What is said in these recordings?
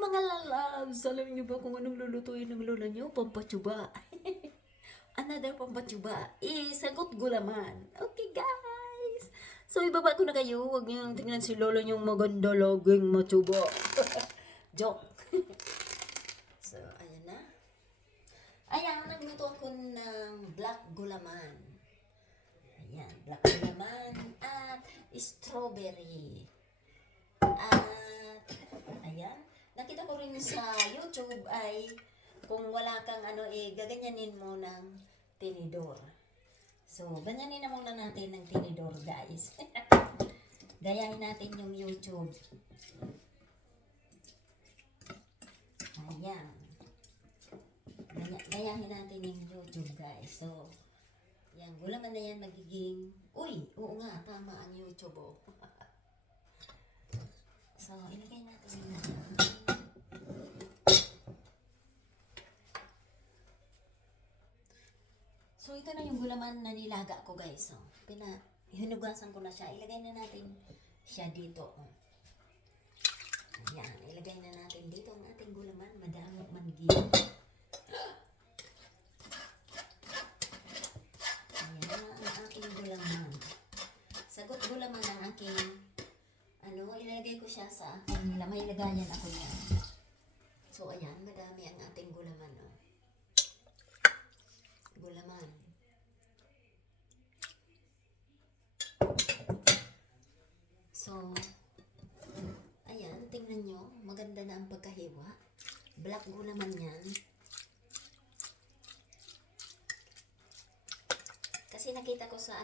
mga lalabs! Alam niyo ba kung anong lulutuin ng lola niyo? Pampatsuba. Another pampatsuba is sagot gulaman. Okay, guys! So, ibaba ko na kayo. Huwag niyong tingnan si lola niyong maganda laging matsuba. Joke. So, ayan na. Ayan, nagluto ako ng black gulaman. Ayan, black gulaman at strawberry. At, ayan, nakita ko rin sa YouTube ay kung wala kang gaganyanin mo ng tinidor. So, ganyanin na muna natin ng tinidor, guys. Gayahin natin yung YouTube. Ayan. Gayahin natin yung YouTube, guys. So, yan, gulaman na yan magiging, uy, oo nga, tama ang YouTube, oh. So, ilagay natin yun. So, ito na yung gulaman na nilaga ko, guys. So, hinugasan ko na siya. Ilagay na natin siya dito. Ayan, ilagay na natin dito ang ating gulaman. Madamot manggil. Ayan, ang aking gulaman. Sagot gulaman ang aking ilalagay ko siya sa aking may lagayan ako yan. So, ayan, madami ang ating gulaman, oh. Gulaman. So, ayan, tingnan nyo, maganda na ang pagkahiwa. Black gulaman yan. Kasi nakita ko sa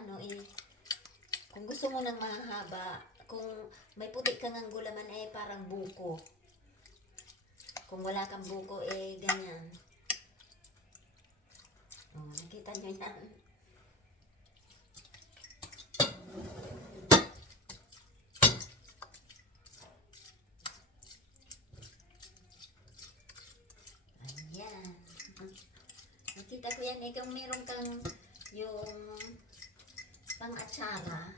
kung gusto mo ng mahaba, kung may puti kang ang gulaman parang buko. Kung wala kang buko ganyan. Oh, nakita nyo yan. Ayan. Nakita ko yan kung meron kang yung pang-atsara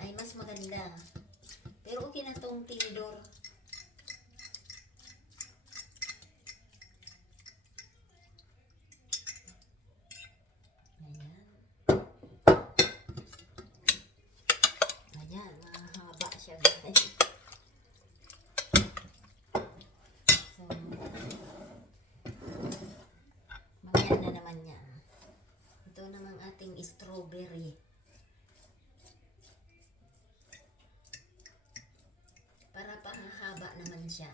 ay mas maganda. Pero okay na tong tinidor. Ayan. Ayan, mahaba siya, guys. So, mamaya na naman yan. Ito naman ating strawberry. Para pahahaba naman siya.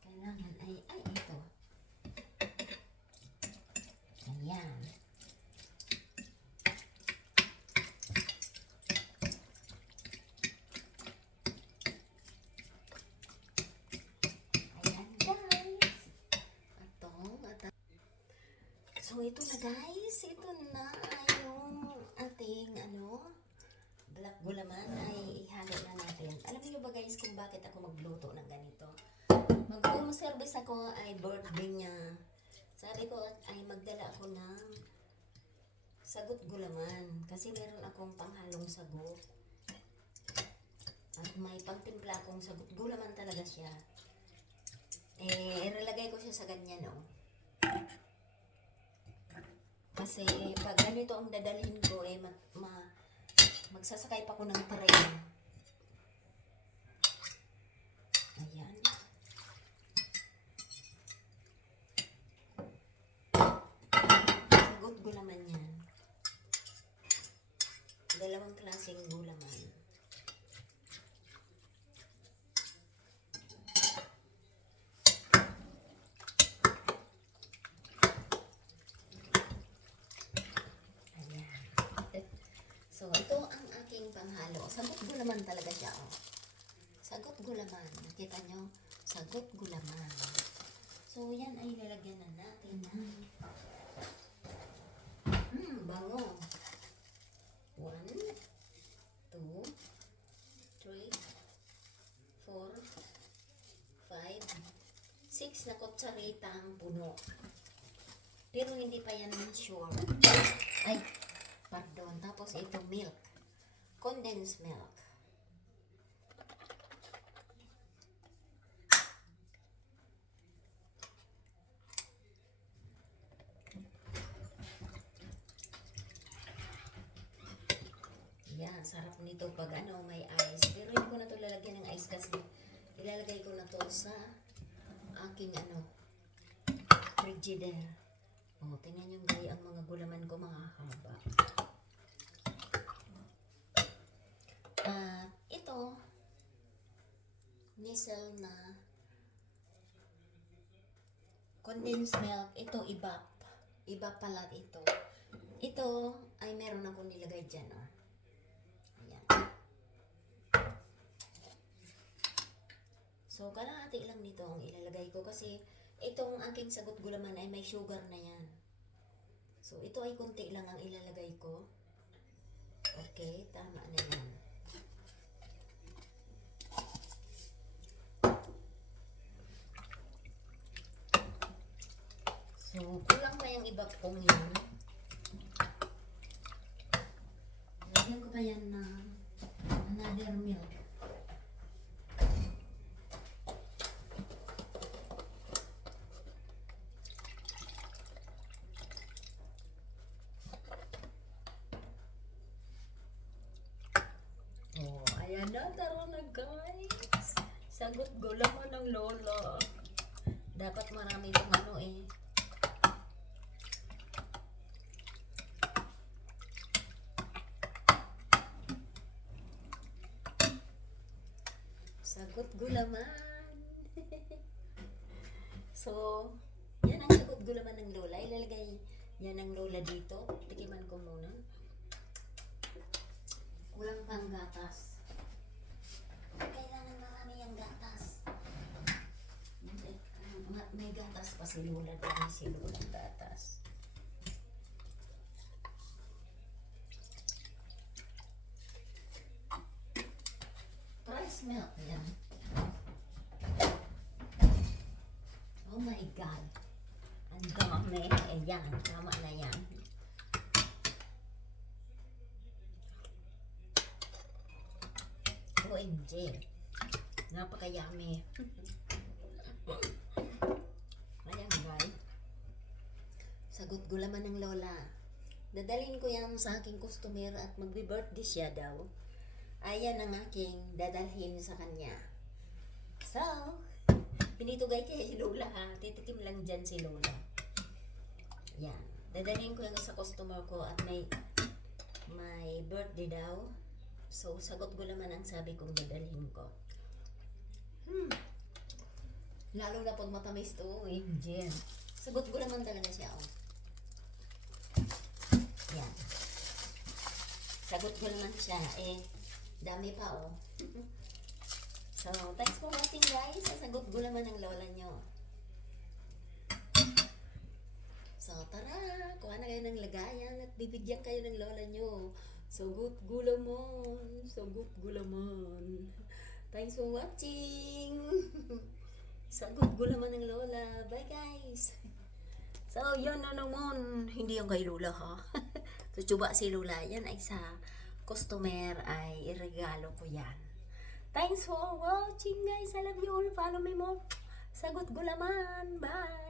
Kailangan ay ito. Ayan. Ayan, guys. So, ito na, guys. Ito na yung ating black gulaman ay ihalo na natin. Alam niyo ba, guys, kung bakit ako magluto ng ganito? Mag-home service ako ay birthday niya. Sabi ko ay magdala ako ng sagot gulaman. Kasi meron akong panghalong sagot. At may pangtimpla akong sagot gulaman talaga siya. Ilalagay ko siya sa ganyan, oh. Kasi pag ganito ang dadalhin ko, magsasakay pa ko ng tren. Ayan. Sagot gulaman yan. Dalawang klaseng gulaman. So, ito ang aking panghalo. Sagot gulaman talaga siya, oh. Sagot gulaman. Nakita nyo? Sagot gulaman. So, yan ay lalagyan na natin ng bango. 1, 2, 3, 4, 5, 6 na kutsaritang puno. Pero hindi pa yan sure. Ay, pardon. Tapos ito milk. Condensed milk. Yan, sarap nito pag may ice. Pero hindi ko na to lalagyan ng ice kasi ilalagay ko na to sa aking frigidaire. Oh, tingnan nyo guys, ang mga gulaman ko mga haba. At ito, Nestle na condensed milk. Ito, ibap. Ibap pala ito. Ito ay meron akong nilagay dyan. Oh. Ayan. So, kalahati lang nito ang ilalagay ko kasi itong aking sagot gulaman ay may sugar na yan. So, ito ay konti lang ang ilalagay ko. Okay, tama na yan. So, kulang pa yung iba kong yun. Lagyan ko pa yan na another milk. Oh, ayan na, tara na guys. Sagot gulaman ng lola. Dapat marami itong Sagot gulaman. So, yan ang sagot gulaman ng lola. Ilalagay yan ng lola dito. Tikiman ko muna. Kulang pang gatas. Kailangan marami yung gatas. May gatas pa si lola. Dami si lola gatas. Rice milk yan. Oh my God. Ang dami. Ayan. Tama na yan. OMG. Napaka-yummy. Ayan guys. Sagot gulaman ng lola. Dadalhin ko yan sa aking customer at magbe-birthday siya daw. Ayan ang aking dadalhin sa kanya. So, hindi to guys kay lola ha. Titikim lang dyan si lola. Yan. Dadalhin ko yan sa customer ko at may birthday daw. So, sagot gulaman ang sabi kong dadalhin ko. Lalo na pag matamis to, Jen. Sagot gulaman talaga siya, oh. Yan. Sagot gulaman siya, dami pa, oh. So, thanks for watching, guys. Sagot gulaman ng lola nyo. So, tara, kuha na kayo ng lagayan at bibigyan kayo ng lola nyo. Sagot gulaman. Sagot gulaman. Thanks for watching. Sagot gulaman ng lola. Bye guys. So, yun na naman. Hindi yung kay lola ha. So, tsuba si lola. Yan ay sa customer ay iregalo ko yan. Thanks for watching guys. I love you all. Follow me more. Sagot gulaman. Bye.